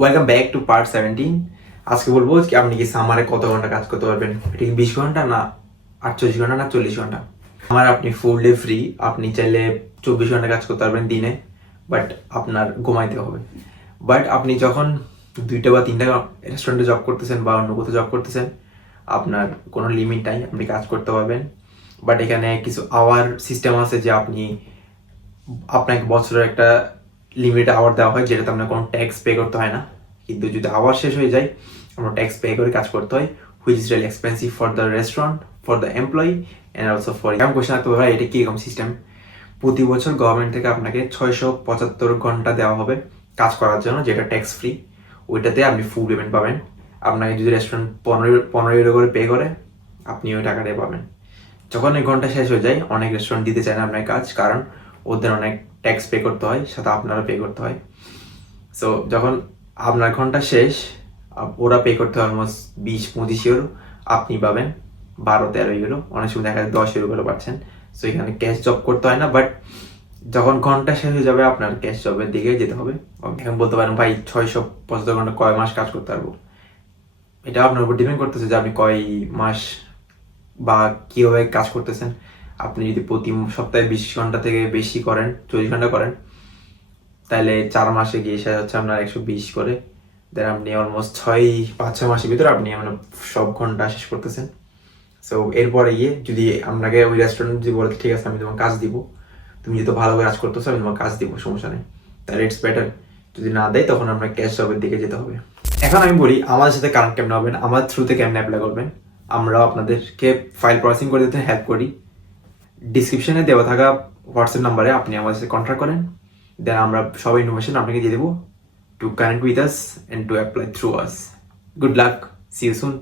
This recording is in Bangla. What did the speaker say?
Welcome back to part 17। আজকে বলবো কি আপনি কি সামারে কত ঘন্টা কাজ করতে পারবেন। এটা কি 20 ঘন্টা না 48 ঘন্টা না 40 ঘন্টা? আমার আপনি ফুল ডে ফ্রি, আপনি চাইলে 24 ঘন্টা কাজ করতে পারবেন দিনে, বাট আপনার ঘুমাইতে হবে। বাট আপনি যখন 2টা বা 3টা রেস্টুরেন্টে জব করতেছেন বা অন্য কোথাও জব করতেছেন, আপনার কোনো লিমিট নাই, আপনি কাজ করতে পারবেন। বাট এখানে কিছু আওয়ার সিস্টেম আছে যে আপনাকে বছরের একটা লিমিট আওয়ার দেওয়া হয়, যেটাতে আপনার কোনো ট্যাক্স পে করতে হয় না। কিন্তু যদি আওয়ার শেষ হয়ে যায়, আমরা ট্যাক্স পে করে কাজ করতে হয়, which is really expensive for the restaurant, for the employee and also for এমন কোয়েশ্চেন আসতে পারে এটা কীরকম সিস্টেম। প্রতি বছর গভর্নমেন্ট থেকে আপনাকে 675 ঘন্টা দেওয়া হবে কাজ করার জন্য, যেটা ট্যাক্স ফ্রি। ওইটাতে আপনি ফুল পেমেন্ট পাবেন। আপনাকে যদি রেস্টুরেন্ট 15 ইউরো করে পে করে, আপনি ওই টাকাটাই পাবেন। যখন এই ঘন্টা শেষ হয়ে যায়, অনেক রেস্টুরেন্ট দিতে চায় না আপনার কাজ, কারণ ওদের অনেক ট্যাক্স পে করতে হয়, সাথে আপনারা পে করতে হয়। সো যখন আপনার ঘন্টা শেষ, ওরা পে করতে হয় অলমোস্ট 20-25 ইউরো, আপনি পাবেন 12-13 ইউরো, অনেক সময় দেখা যায় 10 ইউরো করে পাচ্ছেন। সো এখানে ক্যাশ জব করতে হয় না। বাট যখন ঘন্টা শেষ হয়ে যাবে, আপনার ক্যাশ জবের দিকে যেতে হবে। এখন বলতে পারেন ভাই 675 ঘন্টা কয় মাস কাজ করতে পারবো? এটা আপনার উপর ডিপেন্ড করতেছে যে আপনি কয় মাস বা কীভাবে কাজ করতেছেন। আপনি যদি প্রতি সপ্তাহে 20 ঘন্টা থেকে বেশি করেন, 40 ঘন্টা করেন, তাহলে 4 মাসে গিয়ে এসে যাচ্ছে আপনার 120 করে। দেন আপনি অলমোস্ট 5-6 মাসের ভিতরে আপনি মানে সব ঘন্টা শেষ করতেছেন। সো এরপরে গিয়ে যদি আপনাকে ওই রেস্টুরেন্ট যদি বলে ঠিক আছে আমি তোমার কাজ দিব, তুমি যেহেতু ভালো করে কাজ করতেছো আমি তোমার কাজ দিব, সমস্যা নেই, তাহলে ইটস বেটার। যদি না দেয় তখন আপনার ক্যাশ জবের দিকে যেতে হবে। এখন আমি বলি আমাদের সাথে কানেক্ট কেমন হবেন, আমার থ্রুতে কেমন অ্যাপ্লাই করবেন। আমরা আপনাদেরকে ফাইল প্রসেসিং করে দিতে হেল্প করি। ডিসক্রিপশনে দেওয়া থাকা হোয়াটসঅ্যাপ নাম্বারে আপনি আমাদের সাথে কন্ট্যাক্ট করেন, দেন আমরা সব ইনফরমেশন আপনাকে দিয়ে দেবো to connect with us and to apply through us. Good luck, see you soon.